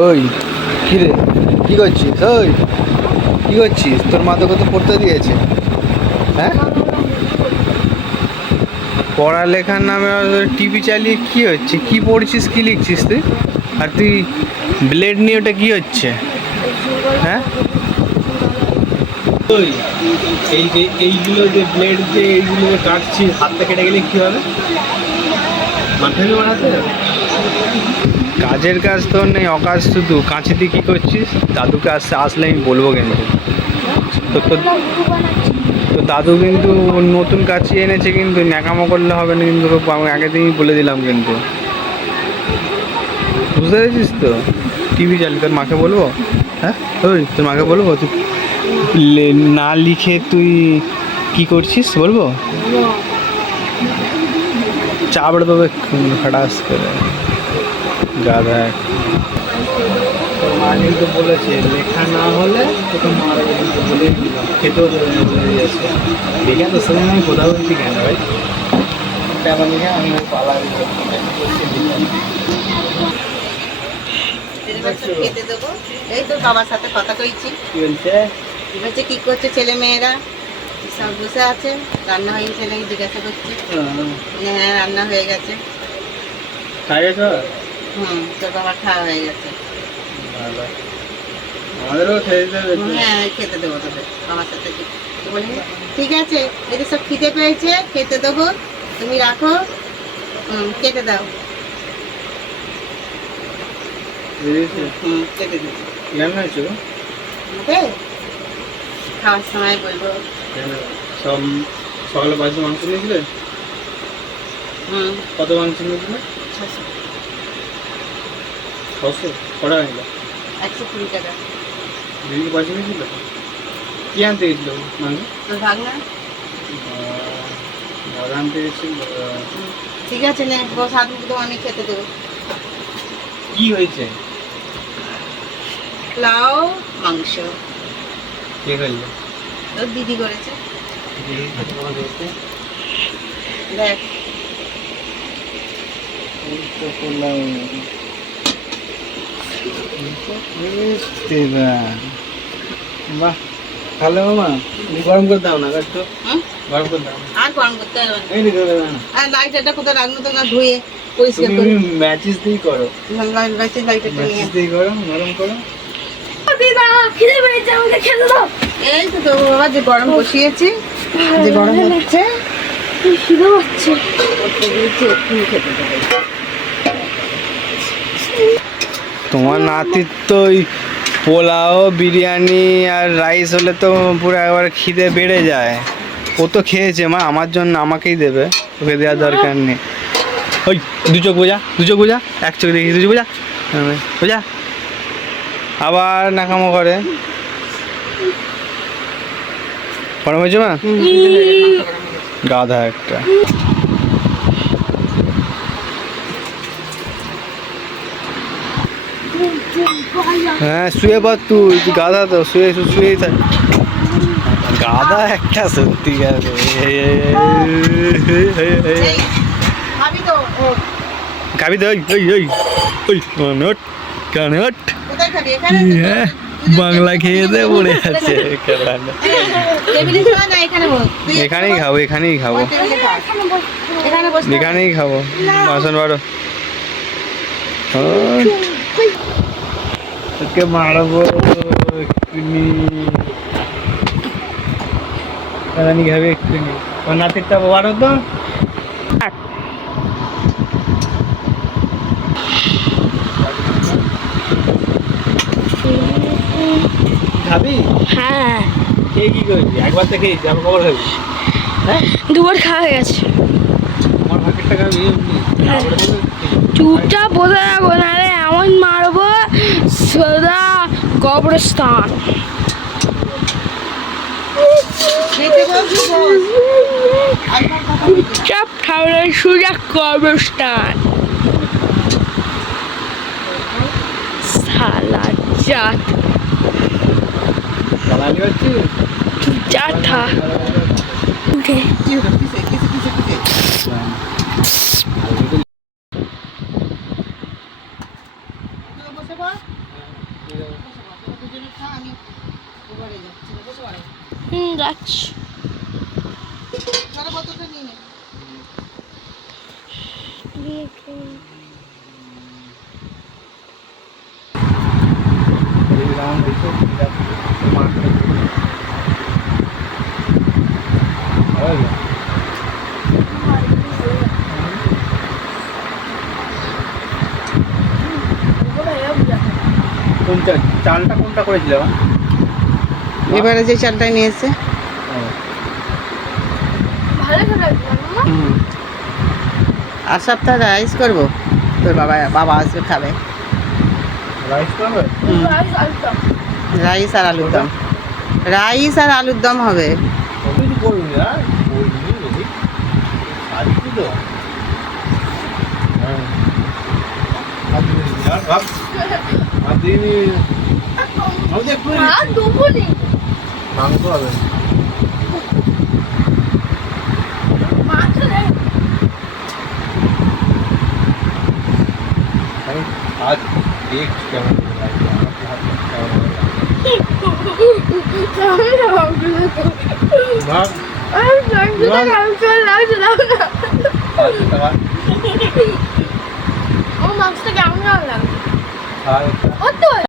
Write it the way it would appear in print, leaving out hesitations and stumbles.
ওই কি রে, কি করছিস? ওই কি করছিস? তোর মা তোকে তো পড়তে দিয়েছে। হ্যাঁ, পড়ালেখার নামে টিভি চালিয়ে কি হচ্ছে? কি পড়ছিস, কি লিখছিস তুই? আর তুই ব্লেড নিয়ে ওটা কি হচ্ছে? হ্যাঁ, ওই এই যে এইগুলো যে ব্লেড যে এইগুলো যে কাটছিস, হাতটা কেটে গেলে কি হবে? মাথায় বানাতে কাজের কাজ তো নেই, অকাজ শুধু। কাঁচিতে কি করছিস? দাদুকে আসলে আমি বলবো কিন্তু। তো তো দাদু কিন্তু নতুন কাঁচি এনেছে, কিন্তু ন্যাকামো করলে হবে না কিন্তু। আমি আগে থেকেই বলে দিলাম কিন্তু, বুঝতে পেরেছিস তো? টিভি চালিয়ে তোর মাকে বলবো? হ্যাঁ, ওই তোর মাকে বলবো তুই না লিখে তুই কি করছিস বলবো? চাবড় দেবো এক্ষুনি ফাটাস করে, গাধা। তোর মা কিন্তু বলেছে লেখা না হলে তোকে মারবে, কিন্তু বলে দিলাম, খেতেও দেবে না বলে দিয়েছে। দেখে তো সেদিন আমি কোথাও বলছি কেন ভাই, তেমন লিখে আমি পালা খেতে দেবো। এই তো বাবার সাথে কথা কইছি। কি বলছে? বলছে কি করছে ছেলে মেয়েরা, সব বসে আছে। রান্না হয়ে গেছে নাকি জিজ্ঞাসা করছে। হ্যাঁ, রান্না হয়ে গেছে। খাই গেছো? তোর বাবার খাওয়া হয়ে গেছে। আমাদেরও খেয়ে দেবে। হ্যাঁ, খেতে দেবো তোদের বাবার সাথে। বলি ঠিক আছে, যদি সব খিদে পেয়েছে খেতে দেবো, তুমি রাখো। কেটে দাও। কেটে দিচ্ছি। কেমন হয়েছে? খাওয়ার সময় বলবো। সব সকালে বাড়িতে মাংস নিয়েছিলে? কত মাংস নিয়েছিলে? 600। কটা নিল? 120 টাকা। দিদিকে পয়সা নিয়েছিল? কি আনতে গেছিল মাংস? ভাগনা। দাদা আনতে গেছিল। ঠিক আছে, নে বস, হাত মুখ দেবো, আমি খেতে দেবো। কি হয়েছে? লাউ মাংস। কে করলো? তোর দিদি করেছে। দেখ বাহ, ভালো মামা। গরম করে দাও না একটু, গরম করে দাও। আর গরম করতে হবে না। এই দিকে দাও না। আর লাইটারটা কোথায় রাখবো তো না, ধুয়ে পরিষ্কার করে। তুমি ম্যাচিস দিয়ে করো। লাইটারটা নিয়ে ম্যাচিস দিয়ে করো, নরম করো। দিদা খিদে পেয়েছে, আমাকে খেতে দাও। এই তো তোর বাবা যে গরম বসিয়েছি, যে গরম হচ্ছে, খিদে পাচ্ছে। তোমার নাতির তো ওই পোলাও বিরিয়ানি আর রাইস হলে তো পুরো একবার খিদে বেড়ে যায়। ও তো খেয়েছে মা, আমার জন্য আমাকেই দেবে, ওকে দেওয়ার দরকার নেই। ওই দু চোখ বোঝা, দু চোখ বোঝা, এক চোখ দেখি, দু চোখ বোঝা, বোঝা। আবার নাকামো করে। গরম হয়েছে মা? গাধা একটা। হ্যাঁ, শুয়ে পর, তুই গাধা তো, শুয়েই থাক। গাধা একটা সত্যি গাধা। খাবি তো? বাংলা খেয়ে দে পড়ে আছে। এখানেই খাবো, এখানেই খাবো, এখানেই খাবো। বাসন বাড়ো, তোকে মারবো এক্ষুনি। রানি খাবে এক্ষুনি। ওর নাতিরটা বারো তো। খাবি? হ্যাঁ। কে কি করবি? একবার তো খেয়েছি, আমার খবর খাবি? হ্যাঁ, দুবার খাওয়া হয়ে গেছে। আমার ভাগেরটা খাবি? চুপচাপ বসে রাখবো, নাহলে এমন মারবো সোজা কবরস্থান। চুপচাপ খাওয়া সোজা কবরস্থান। সালা জাত, চুপচাপ থা। বসে পড়। আপনারা বোতলটা নিয়ে নিন। কোনটা চালটা কোনটা করেছিল? এবারে যে চালটা নিয়ে এসছে ভালো করে রাখলাম না। আর সপ্তাহে রাইস করবো, তোর বাবা আসবে খাবে। রাইস করবে? রাইস আলুদম। রাইস আর আলুর দম, রাইস আর আলুর দম হবে। কিছু করবি না, করবি দেখি আজকে তো হ্যাঁ আদিনি আমি একটু আর দুপুরি মাংস হবে। মাছ নেই। আজ দেখ কেমন লাগছে, আমার হাত কেমন লাগছে। ভাগ ও মাছটা কেমন লাগলো? খাই ও তো